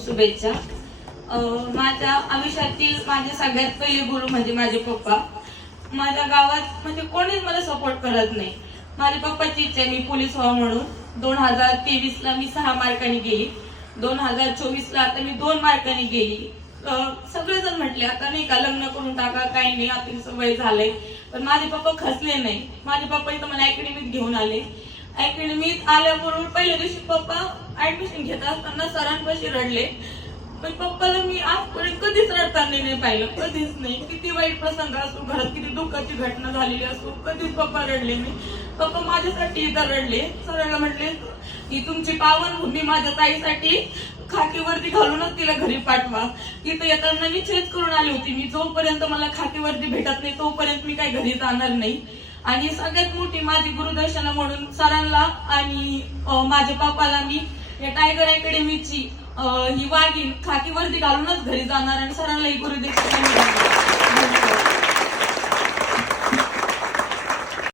खूप शुभेच्छा। माझ्या आयुष्यातील माझे सगळ्यात पहिले गुरु म्हणजे माझे पप्पा। माझ्या गावात म्हणजे कोणीच मला सपोर्ट करत नाही। माझ्या पप्पाची इच्छा आहे मी पोलीस व्हावं म्हणून। 2023 ला मी 6 मार्कांनी गेली, 2024 ला आता मी 2 मार्कांनी गेली। सगळेजण म्हटले आता नाही का लग्न करून टाका, काही नाही आता सवय झालंय, पण माझे पप्पा खचले नाही। माझे पप्पा इथं मला अकॅडमीत घेऊन आले। अकॅडमीत आल्याबरोबर पहिल्या दिवशी पप्पा ऍडमिशन घेत असताना सरांपाशी रडले, पण पप्पाला मी आजपर्यंत कधीच रडताना नाही पाहिलं, कधीच नाही। किती वाईट प्रसंग असो, घरात किती दुःखाची घटना झालेली असो, कधीच पप्पा रडले नाही। पप्पा माझ्यासाठी इथं रडले। सरांना म्हटले की तुमची पावनभूमी माझ्या ताईसाठी खाकीवरती घालूनच तिला घरी पाठवा। तिथं येताना मी चेंज करून आली होती, मी जोपर्यंत मला खाकीवरती भेटत नाही तोपर्यंत मी काही घरी जाणार नाही। आणि सगळ्यात मोठी माझी गुरुदर्शना म्हणून सरांना आणि माझ्या पप्पाला मी या टायगर अकॅडमीची ही वागीन खाकीवरती घालूनच घरी जाणार आणि सरांना ही गुरुदर्शना